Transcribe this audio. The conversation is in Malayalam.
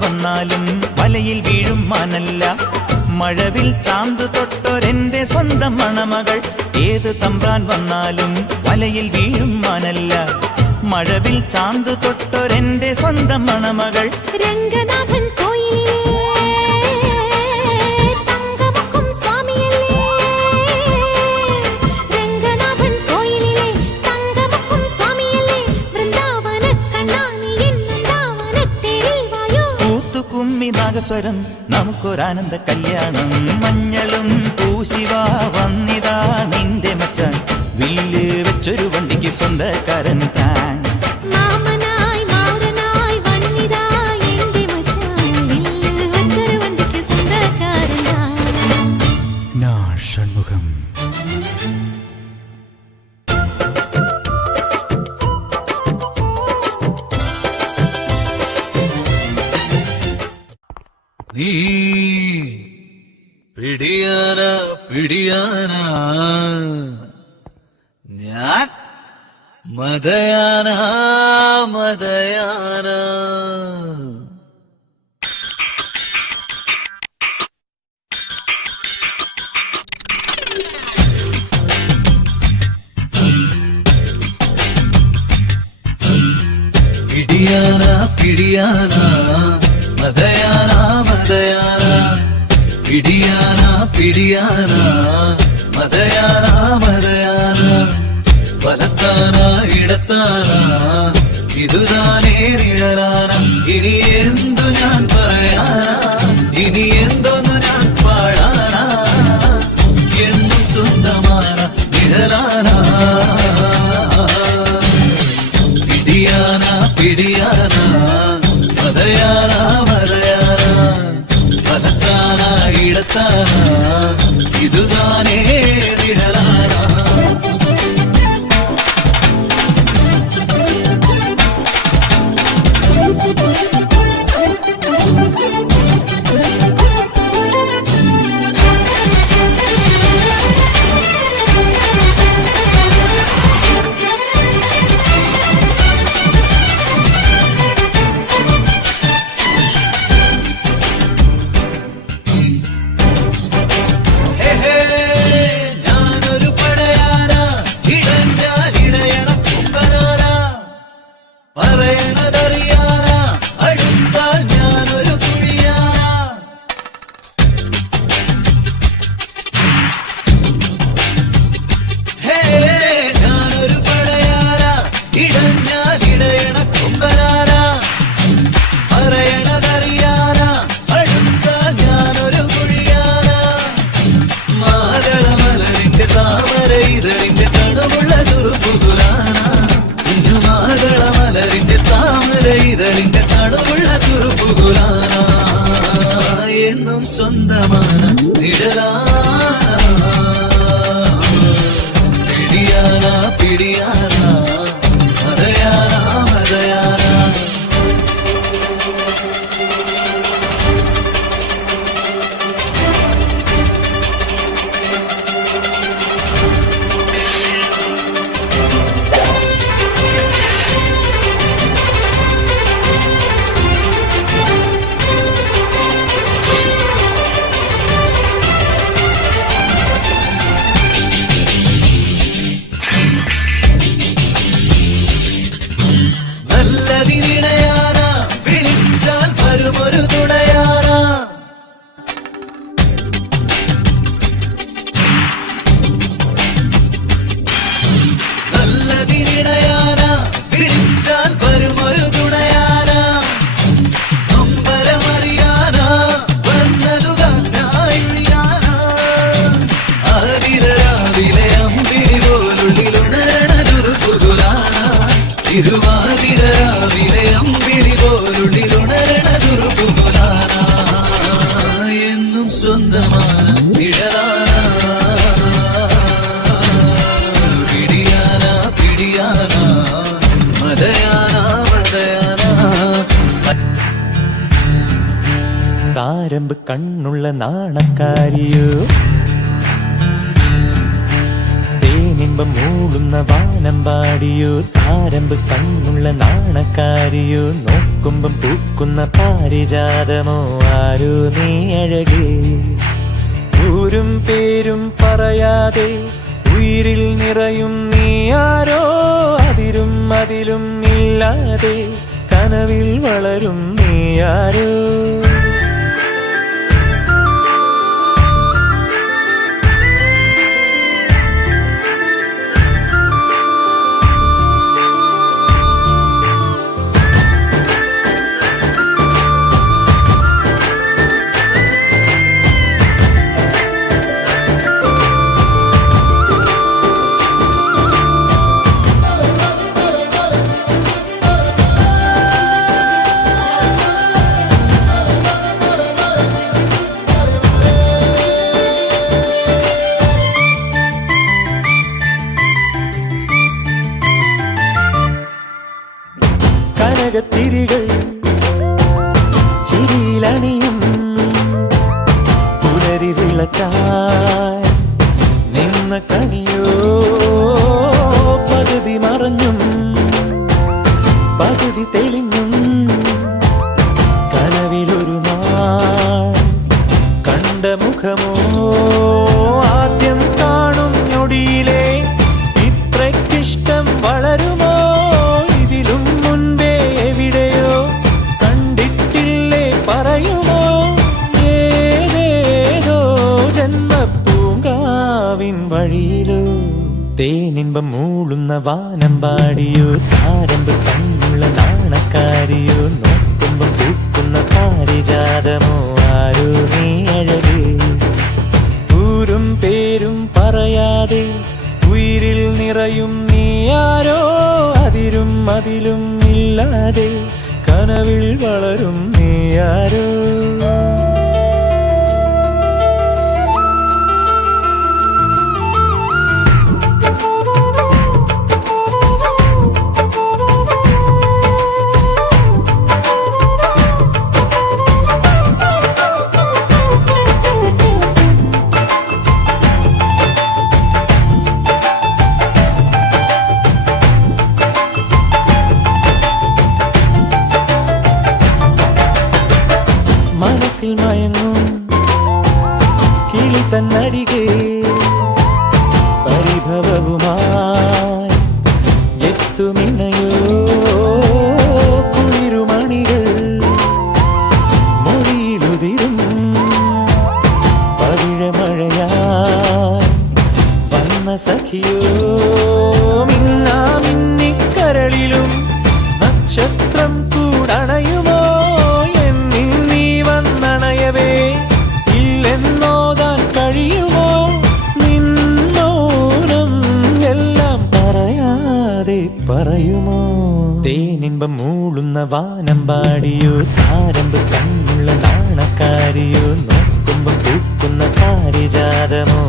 വന്നാലും വലയിൽ വീഴും മാനല്ല. മഴവിൽ ചാന്ത് തൊട്ടൊരെന്റെ സ്വന്തം മണമകൾ. ഏത് തമ്പ്രാൻ വന്നാലും വലയിൽ വീഴും മാനല്ല. മഴവിൽ ചാന്ത് തൊട്ടൊരെന്റെ സ്വന്തം മണമകൾ. രംഗനാഥൻ സ്വരം നമുക്കൊരാനന്ദ കല്യാണം. മഞ്ഞളും പൂശിവാ വന്നിതാ നിന്റെ മച്ചാൻ. വില്ല് വെച്ചൊരു വണ്ടിക്ക് സ്വന്തക്കാരൻ താൻ. ഷൺമുഖം നീ പിടിയാന പിടിയാന, ഞാൻ മദയാന മദയാന. പിടിയാന പിടിയാന മദയാന മദയാന. പിടിയാന പിടിയാന മദയാന മദയാന. വലത്താന ഇടത്താന ഇതുതാനേ നിഴലാന. ഇനി എന്തു ഞാൻ പറയാനാ, ഇനി എന്തൊന്നു ഞാൻ പാടാനാ. എന്നും സ്വന്തமான നിഴലാന. പിടിയാന പിടിയാന മദയാന മദയാന. വലത്താന ഇടത്താന ഇതുതാനേ നിഴലാന. ഇതളിന്റെ തണുവുള്ള തുറുപ്പുകുലാന. എന്നും സ്വന്തமான നിഴലാന. പിടിയാന പിടിയാന മദയാന മദയാന. തിരുവാതിരാവിലെ അമ്പിളി പോലുള്ളിലുണരണ തുറുപ്പുകുലാന. എന്നും സ്വന്തമാണ് നിഴലാന. പിടിയാന പിടിയാന മദയാന മദയാന. താരമ്പ് കണ്ണുള്ള നാണക്കാരിയോ, തേനിൻ തേനിമ്പം മൂളുന്ന വാനമ്പാടിയോ താരമ്പ് കണ്ണുള്ള നാണക്കാരിയോ നോക്കുമ്പം പൂക്കുന്ന പാരിജാതമോ ആരോ നീ അഴകേ ൂരും പേരും പറയാതെ ഉയിരിൽ നിറയും നീ ആരോ അതിരും അതിലും ഇല്ലാതെ കനവിൽ വളരും നീ ആരോ കനകത്തിരികൾ ചിരിയിലണിയും പുലരി വിളക്കായി നിന്ന കണിയോ പകുതി മറഞ്ഞും പകുതി തെളിഞ്ഞും കനവിലൊരു നാൾ കണ്ട മുഖമോ ആദ്യം കാണും ഞൊടിയിലെ ഇത്രയ്ക്കിഷ്ടം വളരുമോ ഇതിലും മുൻപേ എവിടെയോ കണ്ടിട്ടില്ലേ പറയുമോ ഏതേതോ ജന്മപ്പൂങ്കാവിൻ വഴിയിലോ തേനിമ്പം മൂളുന്ന വാനമ്പാടിയോ താരമ്പ് കണ്ണുള്ള നാണക്കാരിയോ നോക്കുമ്പം പൂക്കുന്ന പാരിജാതമോ ആരോ നീ അഴകേ ൂരും പേരും പറയാതെ ഉയിരിൽ നിറയും നീ ആരോ അതിരും അതിലും ഇല്ലാതെ കനവിൽ വളരും നീ ആരോ മനസ്സിൽ മയങ്ങും കിളി തന്നരികെ പരിഭവവുമായി എത്തുമിണയോ കുളിരുമണികൾ മൊഴിയിലുതിരും പവിഴമഴയായി വന്ന സഖിയോ മിന്നിക്കരളിലും നക്ഷത്രം കൂടണയുമോ എന്നിൽ നീ വന്നണയവേ ഇല്ലെന്നോതാൻ കഴിയുമോ നിന്നോനം എല്ലാം പറയാതെ പറയുമോ തേനിമ്പം മൂളുന്ന വാനമ്പാടിയോ താരമ്പ് കണ്ണുള്ള നാണക്കാരിയോ നോക്കുമ്പം പൂക്കുന്ന പാരിജാതമോ